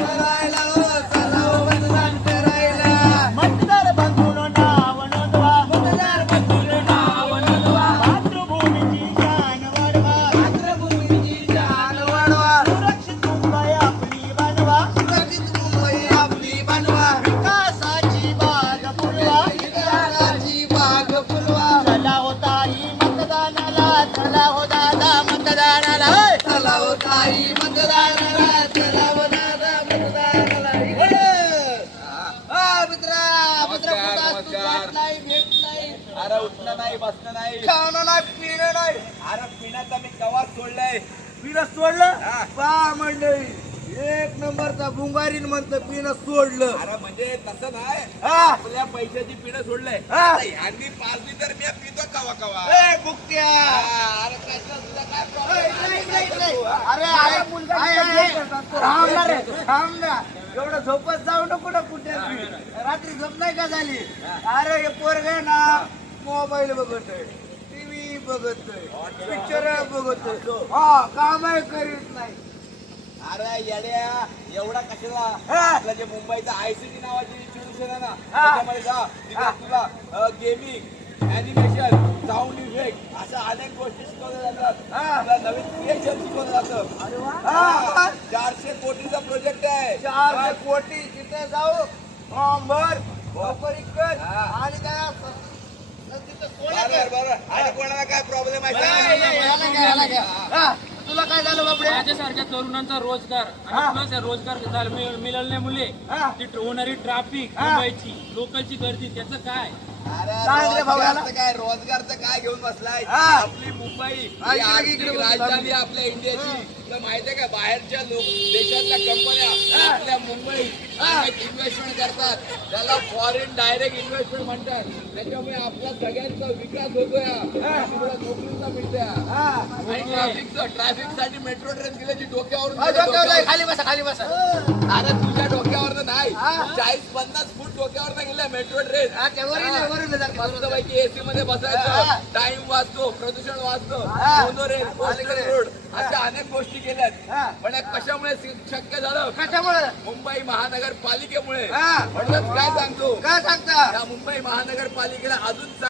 करायला हो, चला हो मतदान करायला. मतदार बंधून नाव नोंदवा, मतदार बंधून नाव नोंदवा. मातृभूमीची शान वाढवा, मातृभूमीची जान वाढवा. सुरक्षित मुंबई आपली बनवा, सुरक्षित मुंबई आपली बनवा. विकासाची बाग फुलवा. विकासाची बाग फुलवा. चला हो ताई मतदानाला, चला हो दादा मतदानाला. चला हो ताई मतदानाला, चला हो दादा मतदानाला. इकडे. मित्रा मित्र कुठं असतो? जात नाही, भेट नाही, अरे उठणं नाही, बसणं नाही, खाणं नाही, पिणं नाही. अरे पिण्याचा मी कवाच सोडलाय. पिणं सोडलं हा. पहा मंडळी, एक नंबरचा बुंगारीन म्हणतं पिणं सोडलं. अरे म्हणजे तसं नाही, हा. आपल्या पैशाची पिणं सोडलंय. हा. आता ह्यांनी 5 लिटर मी पितो कवा कवा. ए बुकट्या. अरे कसं तुला काय ए, problem? नाही. अरे अरे थांब ना रे, थांब ना. एवढं झोपत जाऊ नको ना कुठे. रात्री झोप नाही का झाली? अरे हे पोरग ना मोबाईल बघतोय, टीव्ही बघतोय, पिक्चर बघतोय. हा काम करीत नाही. अरे येड्या, एवढा कशाला? हा. आपलं जे मुंबईचं ICT नावाची इन्स्टिट्यूशन आहे ना, हा. त्याच्यामध्ये जा, तिथे तुला गेमिंग, ॲनिमेशन, साऊंड इफेक्ट अशा अनेक गोष्टी शिकवल्या जातात. हा. तुला नवीन क्रिएशन शिकवलं जातं. हा. 400 कोटीचा प्रोजेक्ट आहे. 400 कोटी तिथे जाऊ, फॉर्म भर, नोकरी कर हा. आणि काय तिथं सोनं बरोबर कर. बरोबर. आणि कोणाला काय प्रॉब्लेम आहे याला घ्या. हा. तुला काय झालं बापडे? माझ्यासारख्या तरुणांचा रोजगार हा. आणि पुन्हा रोजगार मिळाल्यामुळे हा. ती होणारी ट्रॅफिक हा. मुंबईची लोकलची गर्दी त्याचं काय? अरे सांग रे भावाला. रोजगारचं काय घेऊन बसलाय? हा. आपली मुंबई ही हा, इकडे आर्थिक इकडे राजधानी आहे आपल्या इंडियाची. तर माहितीये का, बाहेरच्या देशातल्या कंपन्या आपल्या मुंबईत इन्व्हेस्टमेंट करतात. त्याला फॉरेन डायरेक्ट इन्व्हेस्टमेंट म्हणतात. त्याच्यामुळे आपला सगळ्यांचा विकास होतोय, आपल्याला नोकरीचा मिळतोय. हा. आणि ट्रॅफिकसाठी मेट्रो ट्रेन दिल्याची डोक्यावरून डोक्यावर गेल्या. खाली बसा, खाली बसा. अरे तुझ्या डोक्यावरनं नाही, हा. 40-50 फूट डोक्यावरनं गेल्या मेट्रो ट्रेन. हा, त्या वरून जाते. मस्तपैकी एसी मध्ये हा. बसायचं, टाइम वाचतो, प्रदूषण वाचतं, हा. मोनोरेल, कोस्टल रोड अशा अनेक गोष्टी केल्यात. हा. पण हे कशामुळे शक्य झालं? कशामुळे? मुंबई महानगरपालिकेमुळे. हा. म्हणूनच काय सांगतो, काय सांगता? या मुंबई महानगरपालिकेला अजून